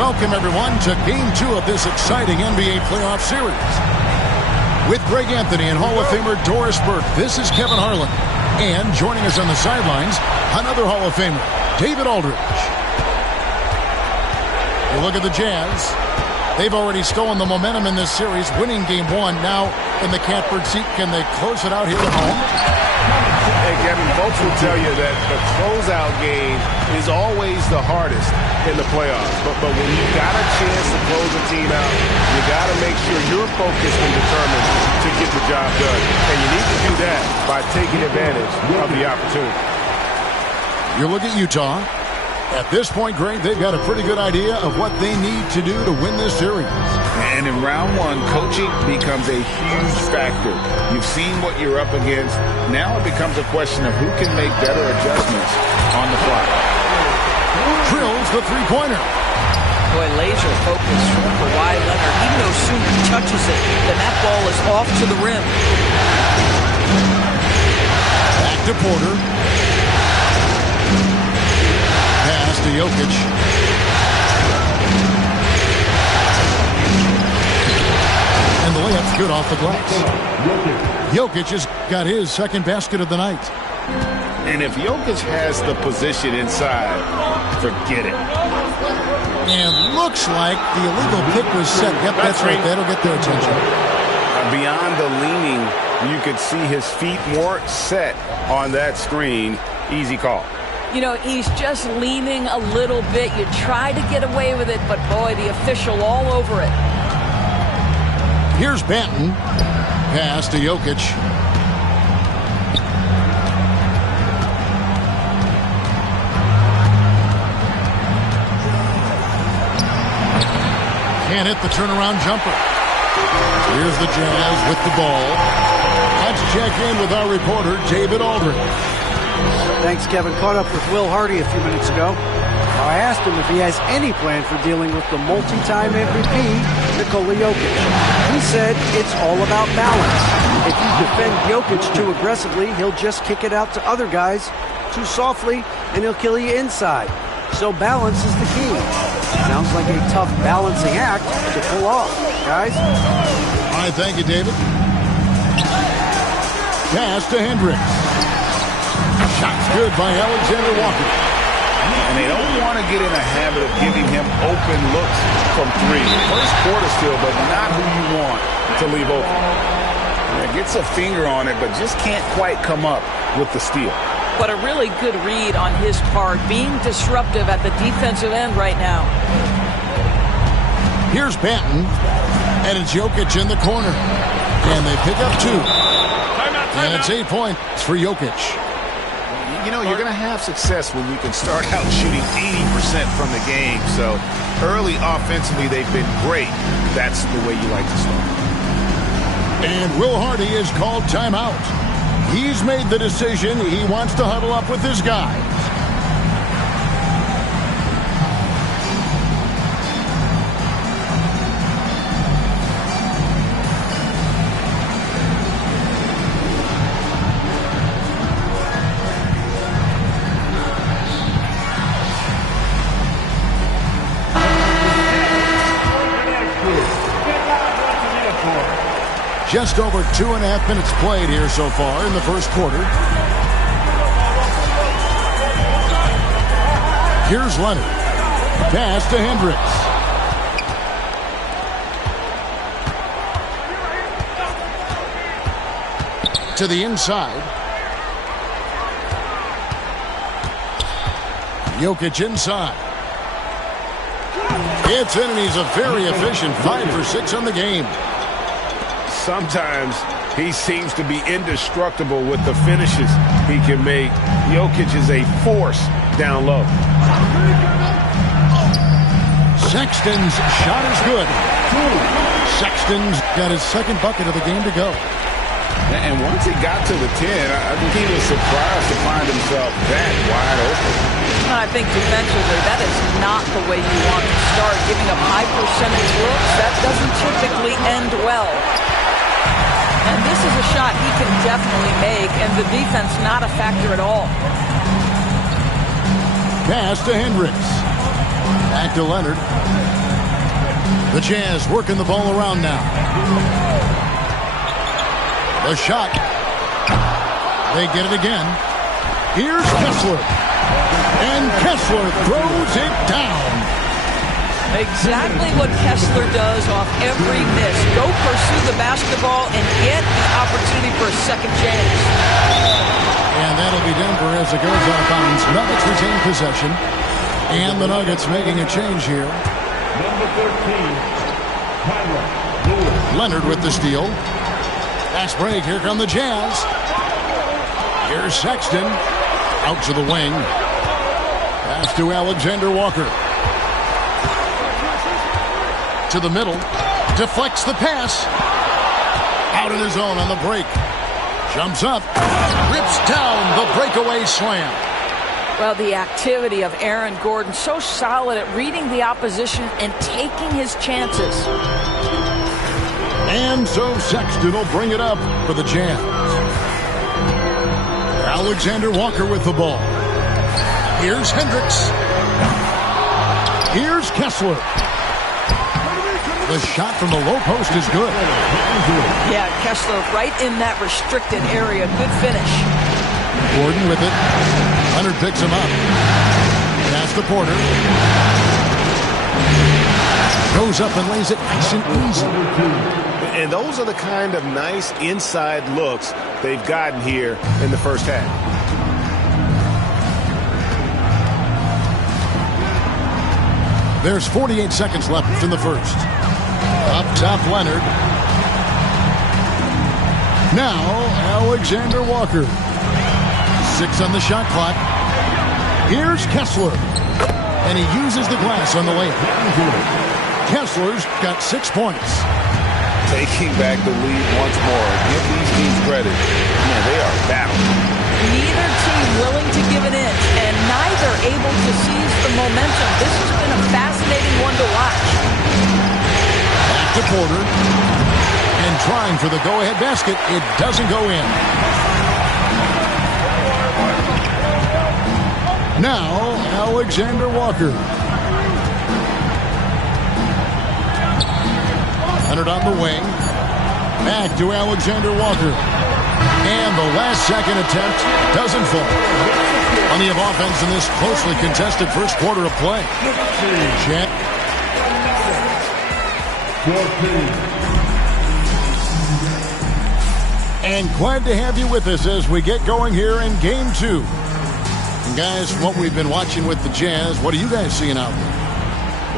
Welcome, everyone, to Game 2 of this exciting NBA playoff series. With Greg Anthony and Hall of Famer Doris Burke, this is Kevin Harlan. And joining us on the sidelines, another Hall of Famer, David Aldridge. You look at the Jazz. They've already stolen the momentum in this series, winning Game 1. Now in the catbird seat, can they close it out here at home? Hey, Kevin, folks will tell you that the closeout game is always the hardest in the playoffs. But when you got a chance to close a team out, you got to make sure you're focused and determined to get the job done. And you need to do that by taking advantage of the opportunity. You look at Utah. At this point, Greg, they've got a pretty good idea of what they need to do to win this series. And in round one, coaching becomes a huge factor. You've seen what you're up against. Now it becomes a question of who can make better adjustments on the fly. Drills the three-pointer. Boy, laser focus from Kawhi Leonard. Even though soon he touches it, then that ball is off to the rim. Back to Porter. Pass to Jokic. And the layup's good off the glass. Jokic has got his second basket of the night. And if Jokic has the position inside, forget it. And looks like the illegal pick was set. Yep, that's right. That'll get their attention. Beyond the leaning, you could see his feet more set on that screen. Easy call. You know, he's just leaning a little bit. You try to get away with it, but boy, the official all over it. Here's Banton. Pass to Jokic. Can't hit the turnaround jumper. Here's the Jazz with the ball. Let's check in with our reporter, David Aldridge. Thanks, Kevin. Caught up with Will Hardy a few minutes ago. I asked him if he has any plan for dealing with the multi-time MVP, Nikola Jokic. He said it's all about balance. If you defend Jokic too aggressively, he'll just kick it out to other guys too softly, and he'll kill you inside. So balance is the key. Sounds like a tough balancing act to pull off, guys. All right, thank you, David. Pass to Hendricks. Shot's good by Alexander Walker. And they don't want to get in a habit of giving him open looks from three. First quarter still, but not who you want to leave open. Gets a finger on it, but just can't quite come up with the steal. But a really good read on his part, being disruptive at the defensive end right now. Here's Banton, and it's Jokic in the corner. And they pick up two. And it's 8 points for Jokic. You know, you're going to have success when you can start out shooting 80% from the game. So early offensively, they've been great. That's the way you like to start. And Will Hardy is called timeout. He's made the decision. He wants to huddle up with his guys. Just over 2.5 minutes played here so far in the first quarter. Here's Leonard. Pass to Hendricks. To the inside. Jokic inside. It's in, and he's a very efficient 5 for 6 on the game. Sometimes he seems to be indestructible with the finishes he can make. Jokic is a force down low. Sexton's shot is good. Sexton's got his second bucket of the game to go. And once he got to the 10, I think he was surprised to find himself that wide open. I think defensively, that is not the way you want to start. Giving up high percentage looks, that doesn't typically end well. And this is a shot he can definitely make, and the defense not a factor at all. Pass to Hendricks. Back to Leonard. The Jazz working the ball around now. The shot. They get it again. Here's Kessler. And Kessler throws it down. Exactly what Kessler does off every miss. Go pursue the basketball and get the opportunity for a second chance. And that'll be Denver as it goes out of bounds. Nuggets retain possession. And the Nuggets making a change here. Number 13, Tyler Leonard with the steal. Fast break. Here come the Jazz. Here's Sexton. Out to the wing. Pass to Alexander Walker. To the middle. Deflects the pass. Out in his own on the break. Jumps up. Rips down the breakaway slam. Well, the activity of Aaron Gordon, so solid at reading the opposition and taking his chances. And so Sexton will bring it up for the Jazz. Alexander Walker with the ball. Here's Hendricks. Here's Kessler. The shot from the low post is good. Yeah, Kessler right in that restricted area. Good finish. Gordon with it. Leonard picks him up. Pass to Porter. Goes up and lays it nice and easy. And those are the kind of nice inside looks they've gotten here in the first half. There's 48 seconds left in the first. Up top, Leonard. Now, Alexander Walker. 6 on the shot clock. Here's Kessler. And he uses the glass on the layup. Kessler's got 6 points. Taking back the lead once more. Give these teams credit. Man, they are battling. Neither team willing to give an inch, and neither able to seize the momentum. This has been a fascinating one to watch. Back to Porter. And trying for the go-ahead basket. It doesn't go in. Now, Alexander Walker. Leonard on the wing. Back to Alexander Walker. And the last second attempt doesn't fall. Plenty of offense in this closely contested first quarter of play. Jet. And glad to have you with us as we get going here in Game 2. And guys, from what we've been watching with the Jazz, what are you guys seeing out there?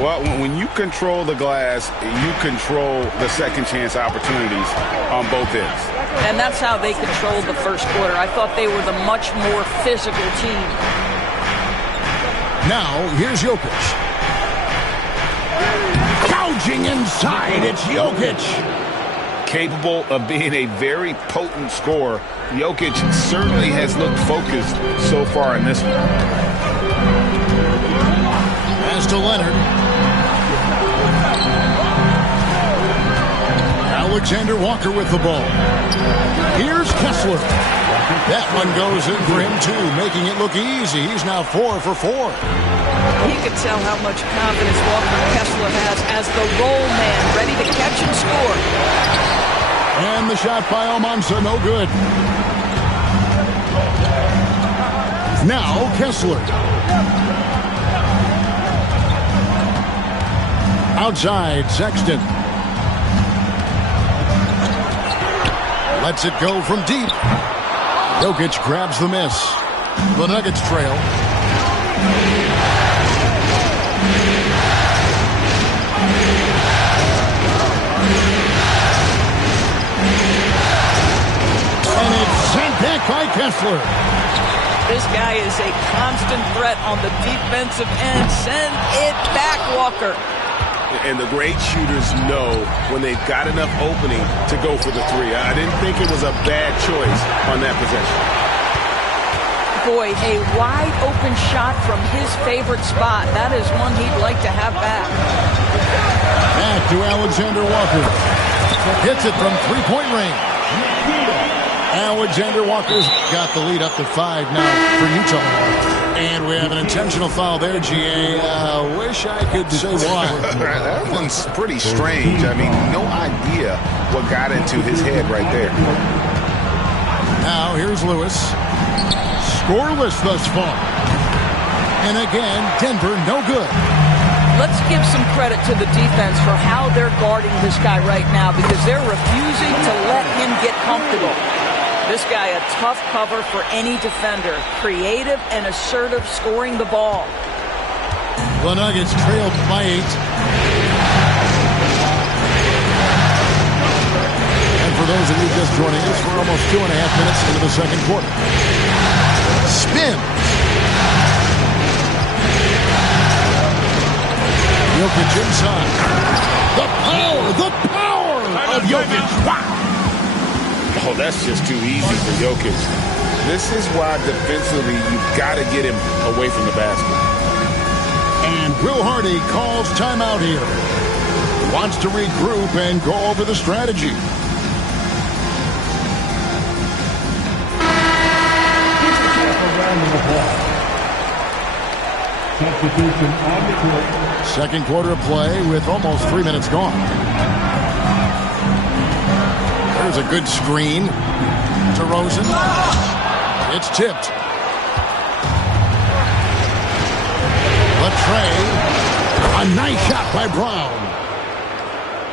Well, when you control the glass, you control the second chance opportunities on both ends. And that's how they controlled the first quarter. I thought they were the much more physical team. Now, here's Jokic. Gouging inside, it's Jokic. Capable of being a very potent scorer, Jokic certainly has looked focused so far in this one. Pass to Leonard. Alexander Walker with the ball. Here's Kessler. That one goes in for him too, making it look easy. He's now 4 for 4. You can tell how much confidence Walker Kessler has as the roll man, ready to catch and score. And the shot by Almanza, no good. Now Kessler. Outside, Sexton. Lets it go from deep. Jokic grabs the miss. The Nuggets trail. And it's sent back by Kessler. This guy is a constant threat on the defensive end. Send it back, Walker. And the great shooters know when they've got enough opening to go for the three. I didn't think it was a bad choice on that possession. Boy, a wide open shot from his favorite spot. That is one he'd like to have back. Back to Alexander Walker. Hits it from three-point range. Alexander Walker's got the lead up to 5 now for Utah. And we have an intentional foul there, GA. Wish I could say why. That one's pretty strange. I mean, no idea what got into his head right there. Now here's Lewis. Scoreless thus far. And again, Denver no good. Let's give some credit to the defense for how they're guarding this guy right now because they're refusing to let him get comfortable. This guy a tough cover for any defender. Creative and assertive scoring the ball. The Nuggets trailed by 8. And for those of you just joining us, we're almost 2.5 minutes into the second quarter. Spins. Jokic inside. The power of Jokic. Wow. Oh, that's just too easy for Jokic. This is why defensively you've got to get him away from the basket. And Will Hardy calls timeout here. Wants to regroup and go over the strategy. Second quarter of play with almost 3 minutes gone. There's a good screen to Rosen. It's tipped. Latrey. A nice shot by Brown.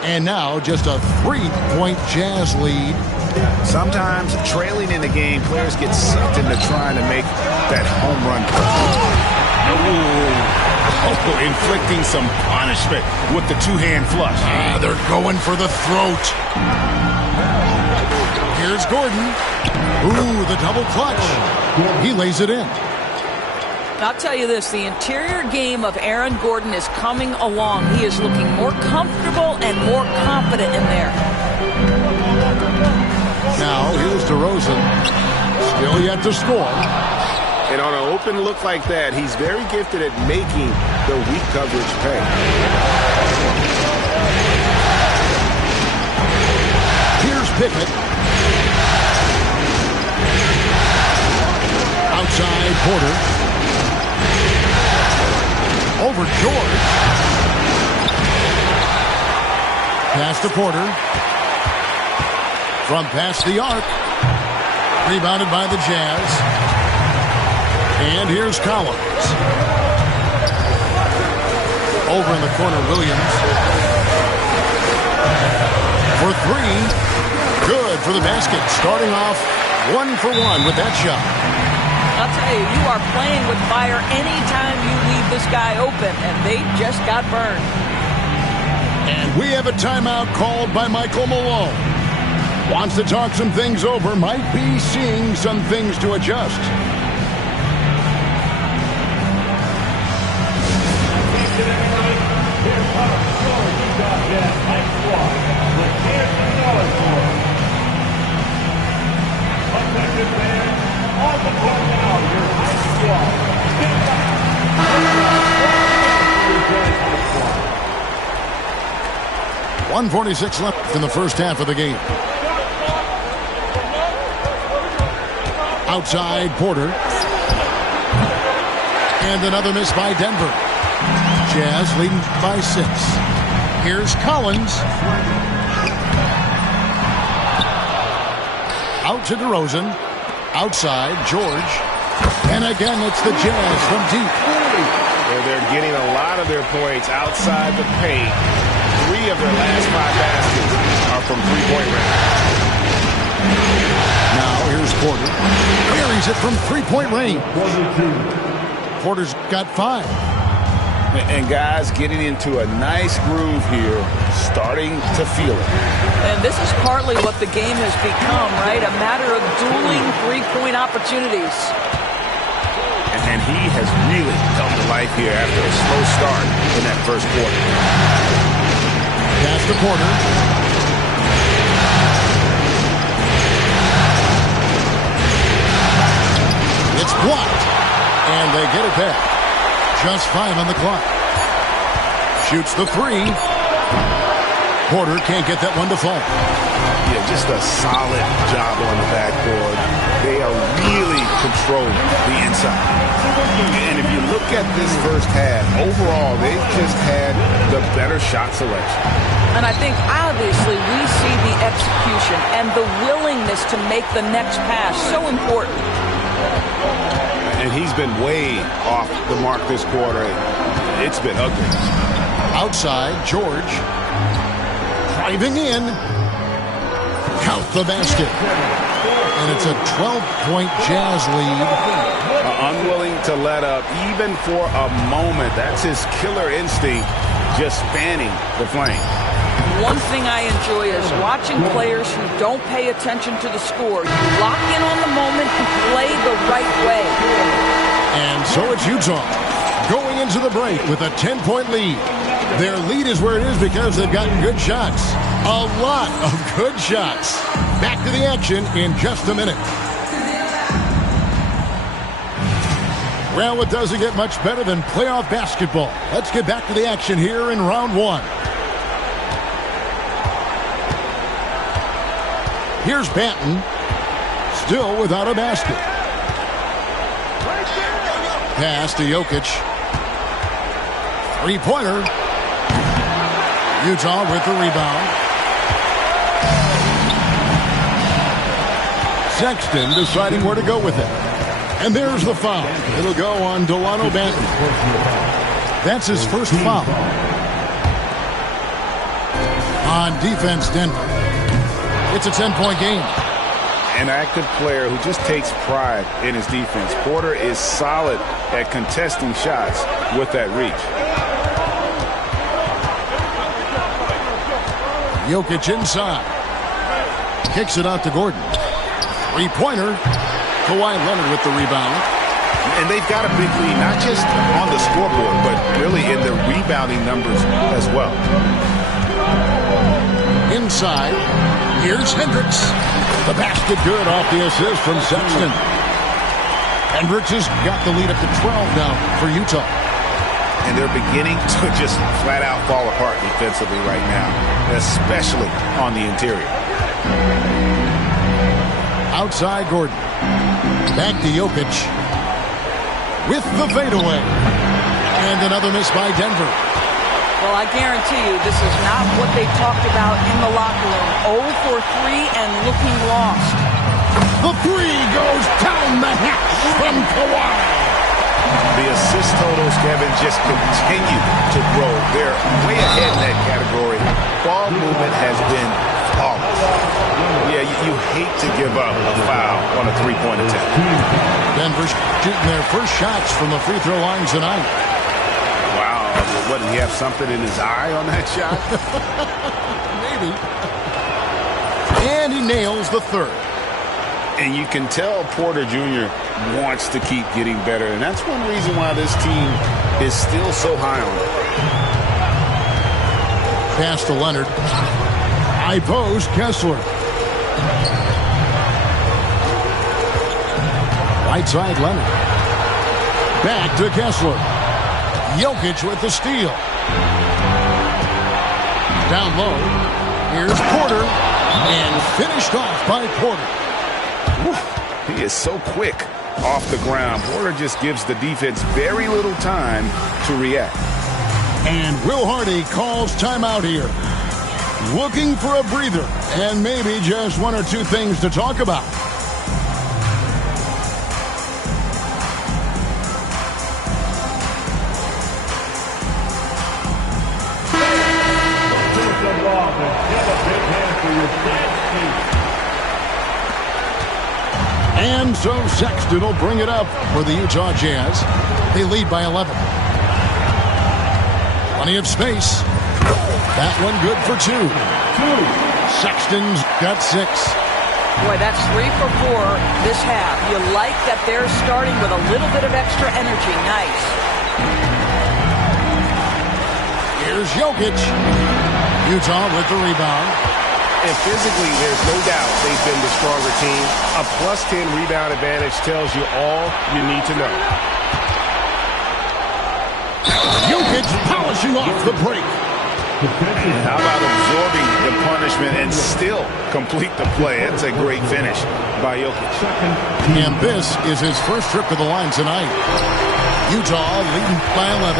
And now just a 3-point Jazz lead. Sometimes trailing in the game, players get sucked into trying to make that home run play. Oh, inflicting some punishment with the two-hand flush. They're going for the throat. Here's Gordon. Ooh, the double clutch. He lays it in. I'll tell you this, the interior game of Aaron Gordon is coming along. He is looking more comfortable and more confident in there. Now, here's DeRozan. Still yet to score. And on an open look like that, he's very gifted at making the weak coverage pay. Here's Pickett. Outside Porter. Over George. Pass to Porter. From past the arc. Rebounded by the Jazz. And here's Collins. Over in the corner, Williams. For 3. Good for the basket. Starting off 1 for 1 with that shot. I'll tell you, you are playing with fire anytime you leave this guy open, and they just got burned. And we have a timeout called by Michael Malone. Wants to talk some things over, might be seeing some things to adjust. .146 left in the first half of the game. Outside Porter. And another miss by Denver. Jazz leading by 6. Here's Collins. Out to DeRozan. Outside, George. And again, it's the Jazz from deep. They're getting a lot of their points outside the paint. 3 of their last 5 baskets are from three-point range. Now, here's Porter. Buries it from three-point range. Porter's got 5. And guys getting into a nice groove here, starting to feel it. And this is partly what the game has become, right? A matter of dueling three-point opportunities. And he has really come to life here after a slow start in that first quarter. Pass to Porter. It's blocked. And they get it back. Just 5 on the clock. Shoots the 3. Porter can't get that one to fall. Yeah, just a solid job on the backboard. They are really controlling the inside. And if you look at this first half, overall, they've just had the better shot selection. And I think, obviously, we see the execution and the willingness to make the next pass so important. And he's been way off the mark this quarter. It's been ugly. Outside, George. Driving in. Count the basket. And it's a 12-point Jazz lead. Unwilling to let up even for a moment. That's his killer instinct, just fanning the flame. One thing I enjoy is watching players who don't pay attention to the score. You lock in on the moment and play the right way. And so it's Utah going into the break with a 10-point lead. Their lead is where it is because they've gotten good shots. A lot of good shots. Back to the action in just a minute. Well, it doesn't get much better than playoff basketball. Let's get back to the action here in round one. Here's Banton, still without a basket. Pass to Jokic. Three-pointer. Utah with the rebound. Sexton deciding where to go with it. And there's the foul. It'll go on Delano Banton. That's his first foul. On defense, Denver. It's a 10-point game. An active player who just takes pride in his defense. Porter is solid at contesting shots with that reach. Jokic inside. Kicks it out to Gordon. Three-pointer. Kawhi Leonard with the rebound. And they've got a big lead, not just on the scoreboard, but really in the rebounding numbers as well. Inside. Here's Hendricks. The basket good off the assist from Sexton. Hendricks has got the lead up to 12 now for Utah. And they're beginning to just flat out fall apart defensively right now, especially on the interior. Outside Gordon. Back to Jokic. With the fadeaway. And another miss by Denver. Well, I guarantee you this is not what they talked about in the locker room. 0 for 3 and looking lost. The three goes down the hatch from Kawhi. The assist totals, Kevin, just continue to grow. They're way ahead in that category. Ball movement has been flawless. Yeah, you hate to give up a foul on a three-point attempt. Denver shooting their first shots from the free throw lines tonight. Wow. What, did he have something in his eye on that shot? Maybe. And he nails the third. And you can tell Porter Jr. wants to keep getting better. And that's one reason why this team is still so high on him. Pass to Leonard. High post, Kessler. Right side, Leonard. Back to Kessler. Jokic with the steal. Down low. Here's Porter. And finished off by Porter. He is so quick off the ground. Porter just gives the defense very little time to react. And Will Hardy calls timeout here. Looking for a breather and maybe just one or two things to talk about. And so Sexton will bring it up for the Utah Jazz. They lead by 11. Plenty of space. That one good for two. Sexton's got 6. Boy, that's 3 for 4 this half. You like that they're starting with a little bit of extra energy. Nice. Here's Jokic. Utah with the rebound. And physically, there's no doubt they've been the stronger team. A +10 rebound advantage tells you all you need to know. Jokic polishing off the break. How about absorbing the punishment and still complete the play? That's a great finish by Jokic. And this is his first trip to the line tonight. Utah leading by 11.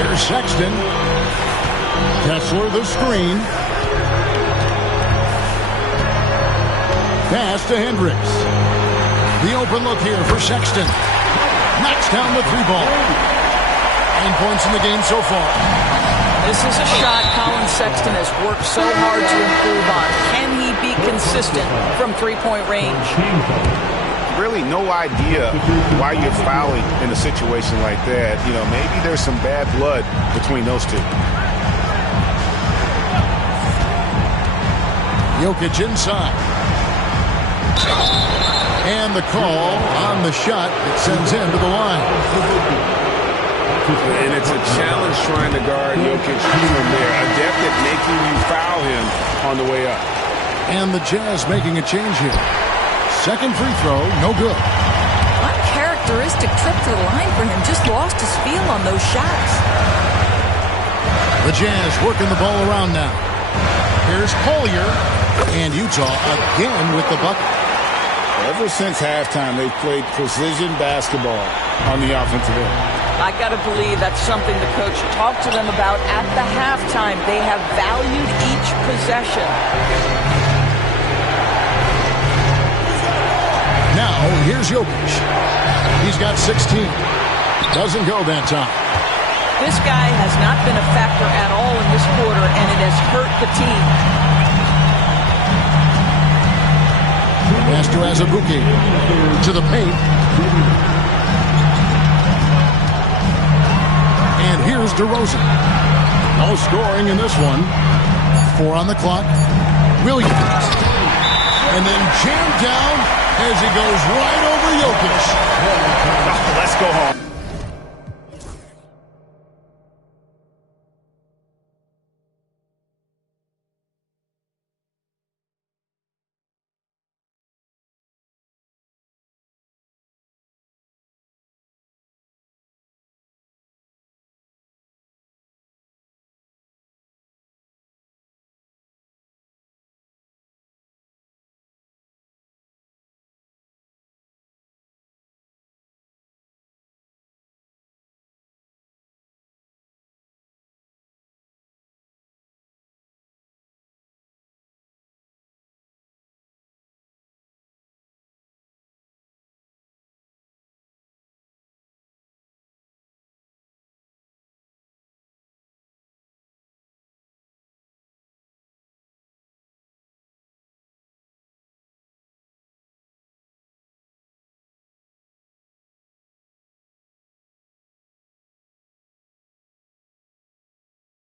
Here's Sexton. Kessler the screen. Pass to Hendricks. The open look here for Sexton. Knocks down the three ball. 9 points in the game so far. This is a shot Colin Sexton has worked so hard to improve on. Can he be consistent from three-point range? Really no idea why you're fouling in a situation like that. You know, maybe there's some bad blood between those two. Jokic inside. And the call on the shot that sends him to the line. And it's a challenge trying to guard Jokic from there. Adept at making you foul him on the way up. And the Jazz making a change here. Second free throw, no good. Uncharacteristic trip to the line for him. Just lost his feel on those shots. The Jazz working the ball around now. Here's Collier. And Utah again with the bucket. Ever since halftime, they've played precision basketball on the offensive end. I got to believe that's something the coach talked to them about at the halftime. They have valued each possession. Now, here's Jokic. He's got 16. Doesn't go that time. This guy has not been a factor at all in this quarter, and it has hurt the team. Pass to Azubuike. To the paint. And here's DeRozan. No scoring in this one. 4 on the clock. Williams. And then jammed down as he goes right over Jokic. Let's go home.